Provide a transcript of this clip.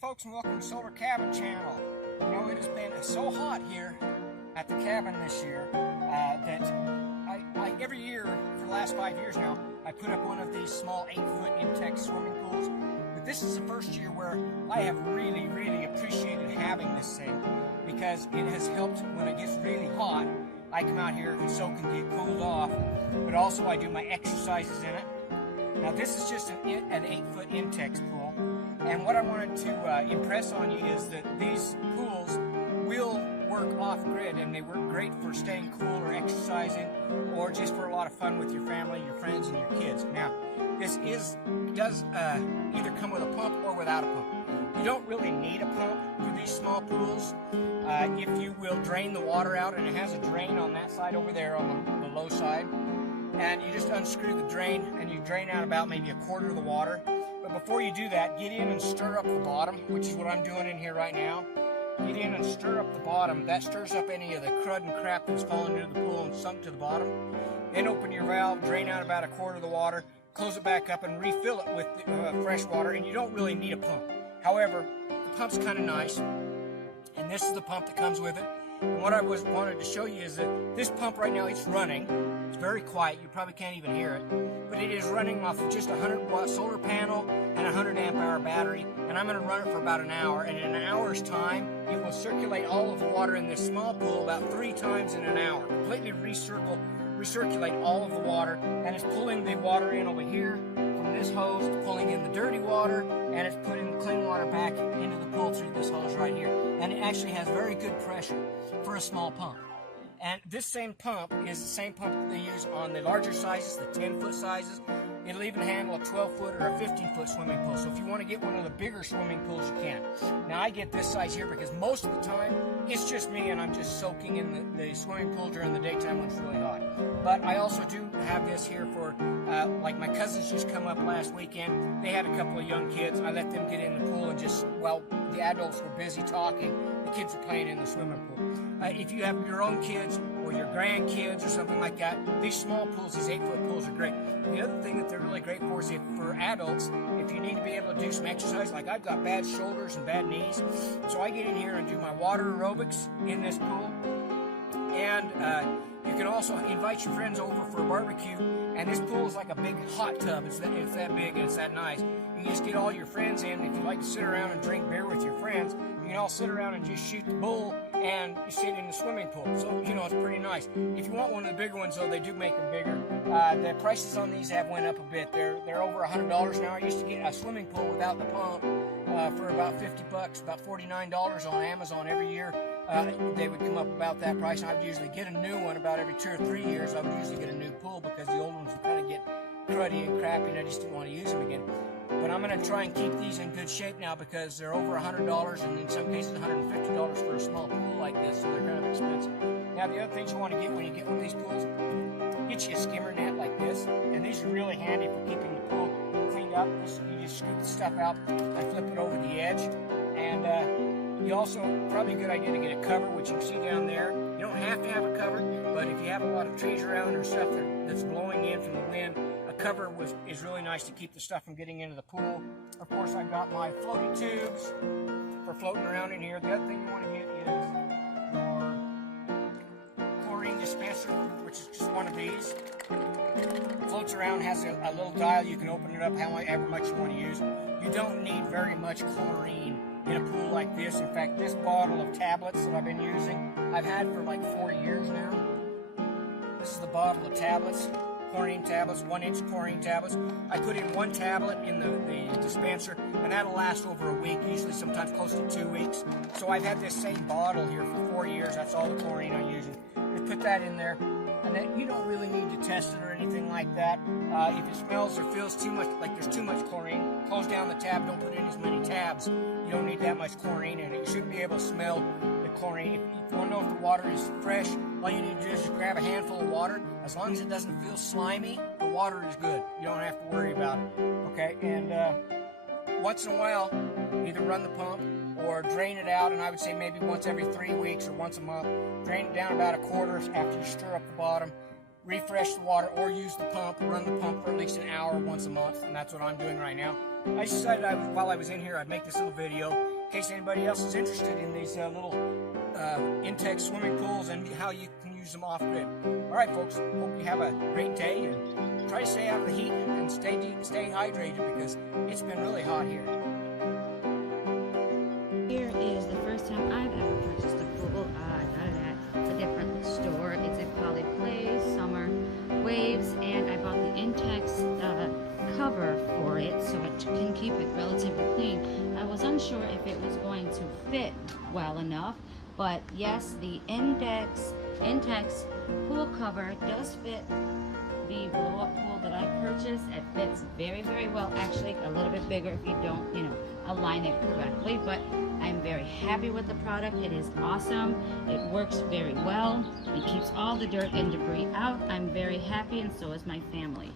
folks, and welcome to Solar Cabin Channel. You know, it has been so hot here at the cabin this year that I every year for the last 5 years now, I put up one of these small 8-foot Intex swimming pools. But this is the first year where I have really appreciated having this thing, because it has helped when it gets really hot. I come out here and soak and get cooled off, but also I do my exercises in it. Now this is just an 8-foot Intex pool, and what I wanted to impress on you is that these pools will work off-grid, and they work great for staying cool or exercising, or just for a lot of fun with your family, your friends, and your kids. Now this does either come with a pump or without a pump. You don't really need a pump for these small pools if you will drain the water out, and it has a drain on that side over there on the low side. And you just unscrew the drain and you drain out about maybe 1/4 of the water. But before you do that, get in and stir up the bottom, which is what I'm doing in here right now. Get in and stir up the bottom. That stirs up any of the crud and crap that's fallen into the pool and sunk to the bottom. Then open your valve, drain out about 1/4 of the water, close it back up and refill it with fresh water, and you don't really need a pump. However, the pump's kind of nice, and this is the pump that comes with it. And what I wanted to show you is that this pump right now, it's running. It's very quiet, you probably can't even hear it, but it is running off of just a 100-watt solar panel and a 100-amp-hour battery, and I'm going to run it for about an hour, and in an hour's time, it will circulate all of the water in this small pool about 3 times in an hour, completely recirculate all of the water, and it's pulling the water in over here from this hose, it's pulling in the dirty water, and it's putting the clean water back into the pool through this hose right here, and it actually has very good pressure for a small pump. And this same pump is the same pump that they use on the larger sizes, the 10-foot sizes. It'll even handle a 12-foot or a 15-foot swimming pool. So if you want to get one of the bigger swimming pools, you can. Now I get this size here because most of the time it's just me and I'm just soaking in the swimming pool during the daytime when it's really hot. But I also do have this here for, like my cousins just come up last weekend. They had a couple of young kids. I let them get in the pool and just, well, the adults were busy talking. The kids are playing in the swimming pool. If you have your own kids or your grandkids or something like that, these small pools, these 8-foot pools are great. The other thing that they're really great for is for adults, if you need to be able to do some exercise, like I've got bad shoulders and bad knees, so I get in here and do my water aerobics in this pool. And you can also invite your friends over for a barbecue, and this pool is like a big hot tub. It's that big and it's that nice. You just get all your friends in. If you like to sit around and drink beer with your friends, you can all sit around and just shoot the bull and you sit in the swimming pool. So, you know, it's pretty nice. If you want one of the bigger ones, though, they do make them bigger. The prices on these have went up a bit. They're over $100 now. I used to get a swimming pool without the pump for about $50, about $49 on Amazon every year. They would come up about that price, and I would usually get a new one about every 2 or 3 years. I would usually get a new pool because the old ones would kind of get cruddy and crappy, and I just didn't want to use them again. But I'm going to try and keep these in good shape now because they're over $100, and in some cases $150 for a small pool like this, so they're kind of expensive. Now the other things you want to get when you get one of these pools, get you a skimmer net like this, and these are really handy for keeping the pool cleaned up. You just scoop the stuff out and flip it over the edge, and you also, probably a good idea to get a cover, which you can see down there. You don't have to have a cover, but if you have a lot of trees around or stuff that's blowing in from the wind, a cover is really nice to keep the stuff from getting into the pool. Of course, I've got my floating tubes for floating around in here. The other thing you want to get is your chlorine dispenser, which is just one of these. Floats around, has a little dial. You can open it up however much you want to use. You don't need very much chlorine in a pool like this. In fact, this bottle of tablets that I've been using, I've had for like 4 years now. This is the bottle of tablets, chlorine tablets, 1-inch chlorine tablets. I put in 1 tablet in the dispenser, and that'll last over a week, usually sometimes close to 2 weeks. So I've had this same bottle here for 4 years. That's all the chlorine I'm using. Just put that in there, and then you don't really need to test it or anything like that. If it smells or feels too much, like there's too much chlorine, close down the tab, don't put in as many tabs. You don't need that much chlorine in it. You shouldn't be able to smell the chlorine. If you want to know if the water is fresh, all you need to do is just grab a handful of water. As long as it doesn't feel slimy, the water is good. You don't have to worry about it. Okay, and once in a while, either run the pump or drain it out, and I would say maybe once every 3 weeks or once a month. Drain it down about 1/4 after you stir up the bottom. Refresh the water or use the pump, run the pump for at least an hour once a month, and that's what I'm doing right now. I decided while I was in here, I'd make this little video in case anybody else is interested in these little Intex swimming pools and how you can use them off-grid. All right, folks, hope you have a great day and try to stay out of the heat and stay hydrated because it's been really hot here. Here is the first time I've ever purchased a pool. I got it at a different store. It's a Poly Plays Summer Waves, and I bought the Intex cover for it so it can keep it relatively clean. I was unsure if it was going to fit well enough, but yes, the Intex pool cover does fit the blow-up pool that I purchased. It fits very, very well. Actually, a little bit bigger if you don't, align it correctly. But I'm very happy with the product. It is awesome. It works very well. It keeps all the dirt and debris out. I'm very happy, and so is my family.